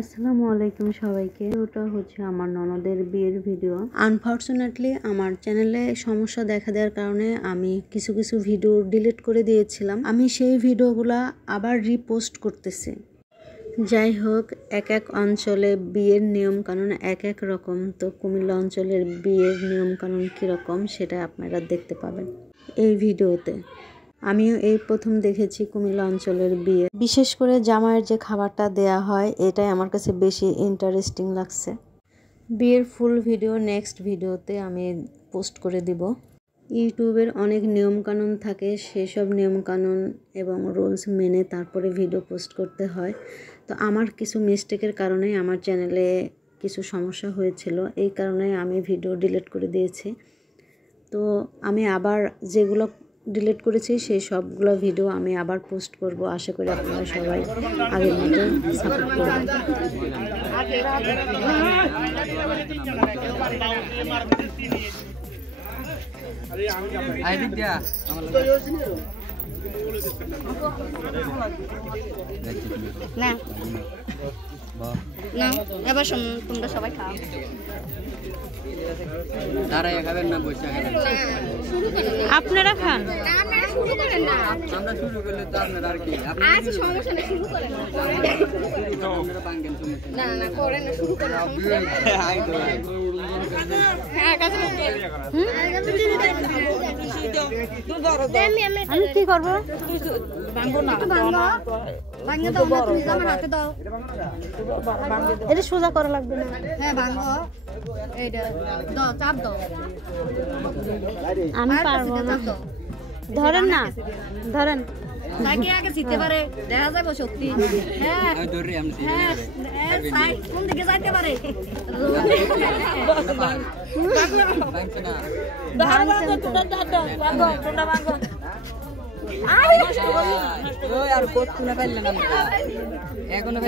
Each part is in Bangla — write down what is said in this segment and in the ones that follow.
আসসালামু আলাইকুম সবাইকে। ওটা হচ্ছে আমার ননদের বিয়ের ভিডিও। আনফরচুনেটলি আমার চ্যানেলে সমস্যা দেখা দেওয়ার কারণে আমি কিছু ভিডিও ডিলিট করে দিয়েছিলাম। আমি সেই ভিডিওগুলা আবার রিপোস্ট করতেছি। যাই হোক, এক এক অঞ্চলে বিয়ের নিয়মকানুন এক এক রকম। তো কুমিল্লা অঞ্চলের বিয়ের নিয়মকানুন কীরকম সেটা আপনারা দেখতে পাবেন এই ভিডিওতে। আমিও এই প্রথম দেখেছি কুমিল্লা অঞ্চলের বিয়ে। বিশেষ করে জামাইয়ের যে খাবারটা দেয়া হয় এটাই আমার কাছে বেশি ইন্টারেস্টিং লাগছে। বিয়ের ফুল ভিডিও নেক্সট ভিডিওতে আমি পোস্ট করে দিব। ইউটিউবের অনেক নিয়মকানুন থাকে, সেসব নিয়মকানুন এবং রুলস মেনে তারপরে ভিডিও পোস্ট করতে হয়। তো আমার কিছু মিস্টেকের কারণে আমার চ্যানেলে কিছু সমস্যা হয়েছিল, এই কারণে আমি ভিডিও ডিলিট করে দিয়েছি। তো আমি আবার যেগুলো ডিলিট করেছি সেই সবগুলো ভিডিও আমি আবার পোস্ট করব। আশা করি আপনারা সবাই আগের মতো সাপোর্ট করবেন। না এবার তোমরা সবাই খাও। আপনারা খান। আপনারা শুরু করেন না। আমরা শুরু করলে তো আপনারা আর কি আচ্ছা সমস্যা নেই, শুরু করেন না। না করেন না, শুরু করেন। হ্যাঁ কাছে আমি কি করবো? ভাঙে দাও না, তুমি আমার হাতে দাও। এটা সোজা করা লাগবে না। হ্যাঁ ভাঙো, এইটা দাও, চাপ দাও। আমি পারবো না। ধরেন না, ধরেন। তাকে আগে জিততে পারে, দেখা যাবে সত্যি। হ্যাঁ আমি ধরে আমি হ্যাঁ, কোন দিকে যাইতে পারে? আর কোট খুলে পাইলেন না এখনো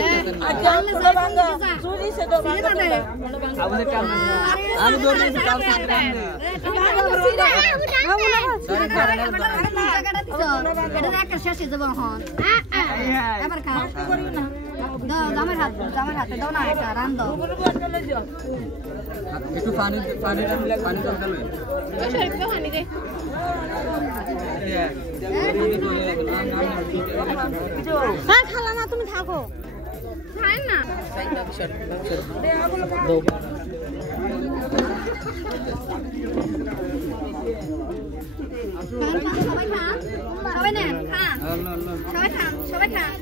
আমি ধরে শেষে যাবো এবার খাও। জামার হাতে দাও না, একটা রান দাও। একটু পানি দরকার হ্যাঁ খালা না, তুমি থাকো। খায় না সবাই নেন, খান সবাই, খান সবাই, খান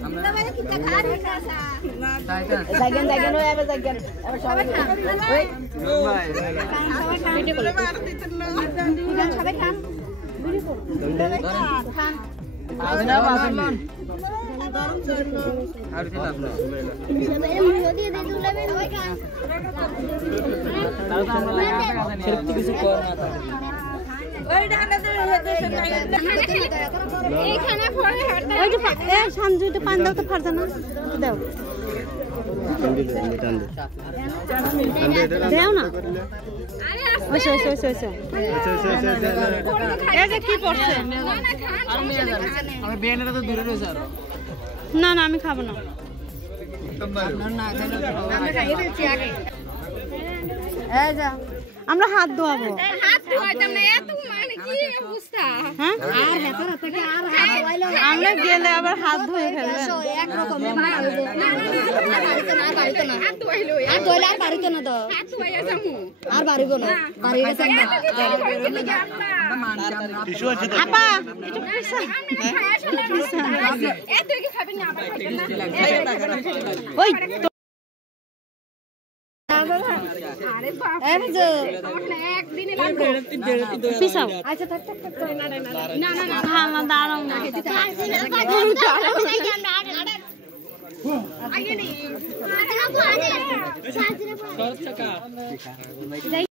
সবাই, সামজুটা পান দাও তো ফারজা না দাও, দেও না। কি পড়ছে? না না আমি খাবো না। আমরা হাত ধোয়াবো। আমরা গেলে আবার হাত ধুয়ে ফেলবে। আর বাড়িব না, বাড়ি গেছে আপা ওই পিসাও। আচ্ছা থাক থাক থাক, না না না খালা দাঁড়াও না। আগে নেই